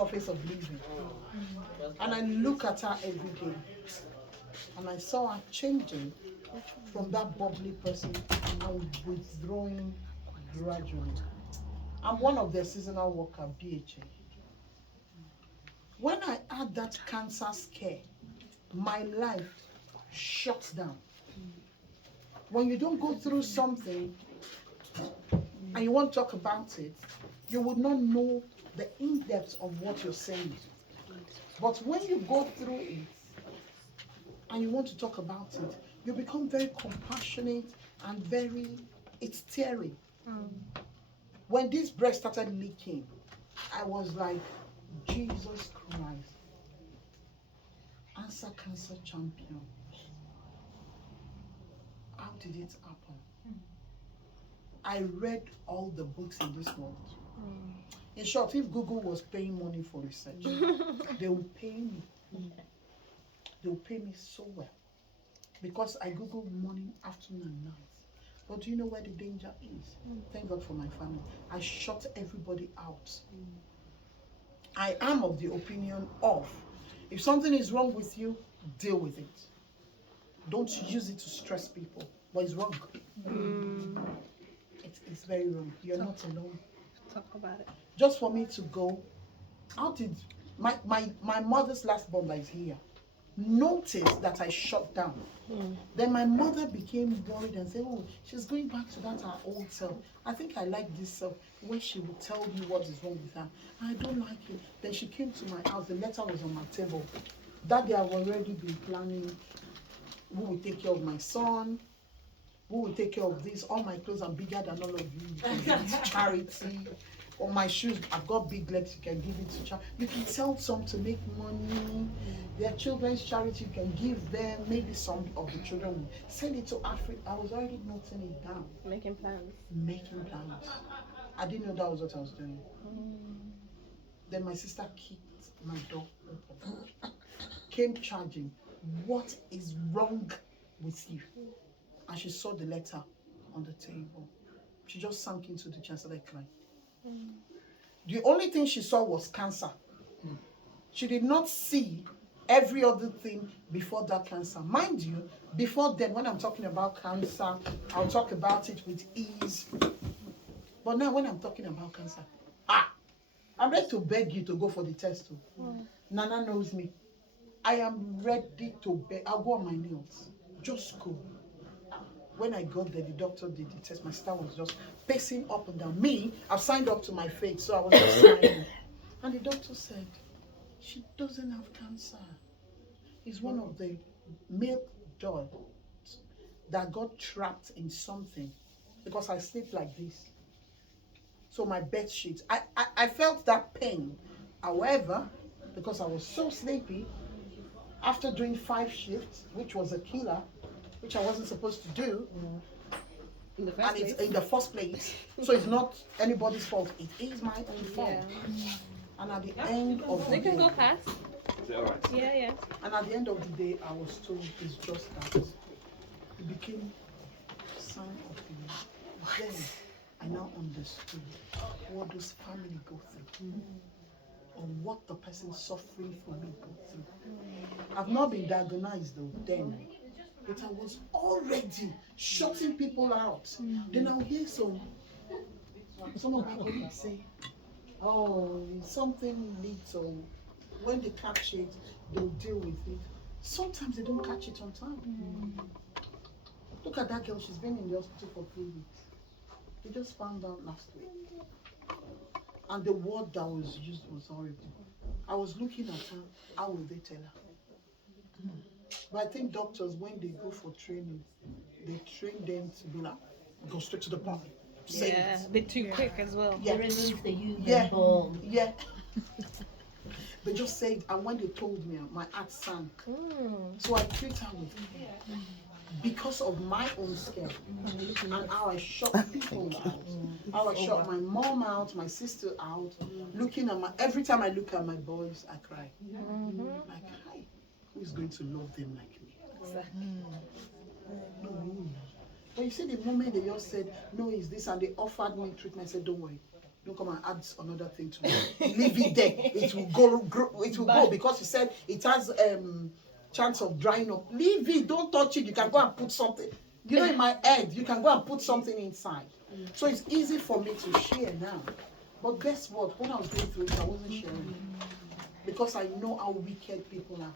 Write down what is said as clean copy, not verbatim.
surface of living. And I look at her every day. And I saw her changing from that bubbly person and withdrawing gradually. I'm one of their seasonal worker, BHA. When I had that cancer scare, my life shut down. When you don't go through something and you want to talk about it, you would not know the in-depth of what you're saying. But when you go through it and you want to talk about it, you become very compassionate and it's tearing. When this breast started leaking, I was like, Jesus Christ, answer cancer champion. How did it happen? I read all the books in this world. In short, if Google was paying money for research, they would pay me. They would pay me so well. Because I Google morning, afternoon, and night. But do you know where the danger is? Thank God for my family. I shut everybody out. I am of the opinion of, if something is wrong with you, deal with it. Don't use it to stress people. But it's wrong. It's very wrong. You're not alone. Talk about it. Just for me to go, how did my mother's last born that is here noticed that I shut down? Then my mother became worried and said, oh, she's going back to that her old self. I think I like this self where she would tell you what is wrong with her. I don't like it. Then she came to my house. The letter was on my table. That day I've already been planning who will take care of my son, who will take care of this. All my clothes are bigger than all of you. You can give it to charity. Or my shoes, I've got big legs, you can give it to charity. You can sell some to make money. Their children's charity, you can give them. Maybe some of the children will send it to Africa. I was already noting it down. Making plans. Making plans. I didn't know that was what I was doing. Then my sister kicked my door open. Came charging. What is wrong with you? And she saw the letter on the table. She just sank into the chair and started crying. The only thing she saw was cancer. She did not see every other thing before that cancer. Mind you, before then, when I'm talking about cancer, I'll talk about it with ease. But now when I'm talking about cancer, I'm ready to beg you to go for the test too. Nana knows me. I am ready to beg. I'll go on my nails. Just go. When I got there, the doctor did the test. My sister was just pacing up and down. Me, I've signed up to my faith, so I was just smiling. And the doctor said, she doesn't have cancer. It's one of the milk ducts that got trapped in something because I sleep like this. So my bed sheets, I felt that pain. However, because I was so sleepy, after doing 5 shifts, which was a killer, which I wasn't supposed to do, and it's in the first place, so it's not anybody's fault. It is my own fault. Yeah. And at the end of the They day, can go past. Is it alright? Yeah. and at the end of the day, I was told it's just that. It became a sign of belief. Then I now understood what those family go through, or what the person suffering from me go through. I've not been diagnosed though then. But I was already shutting people out. Then I'll hear some of my colleagues say, oh, something little. When they catch it, they'll deal with it. Sometimes they don't catch it on time. Look at that girl, she's been in the hospital for 3 weeks. They just found out last week. And the word that was used was horrible. I was looking at her, how will they tell her? But I think doctors, when they go for training, they train them to be like, go straight to the point. Say Yeah. it. A bit too quick as well. Yeah. Remove the you Yeah. ball. Yeah. They just said, and when they told me, my heart sank. So I treat her with care. Because of my own scare and how I shut people out, how I shut my mom out, my sister out, looking at every time I look at my boys, I cry. Like, hi, who's going to love them like me? No. But you see, the moment they just said, no, it's this, and they offered me treatment, I said, don't worry, Don't come and add another thing to it. Leave it there. It will go. It will go because you said it has chance of drying up. Leave it. Don't touch it. You can go and put something. You know, in my head, you can go and put something inside. So it's easy for me to share now. But guess what? When I was going through it, I wasn't sharing because I know how wicked people are.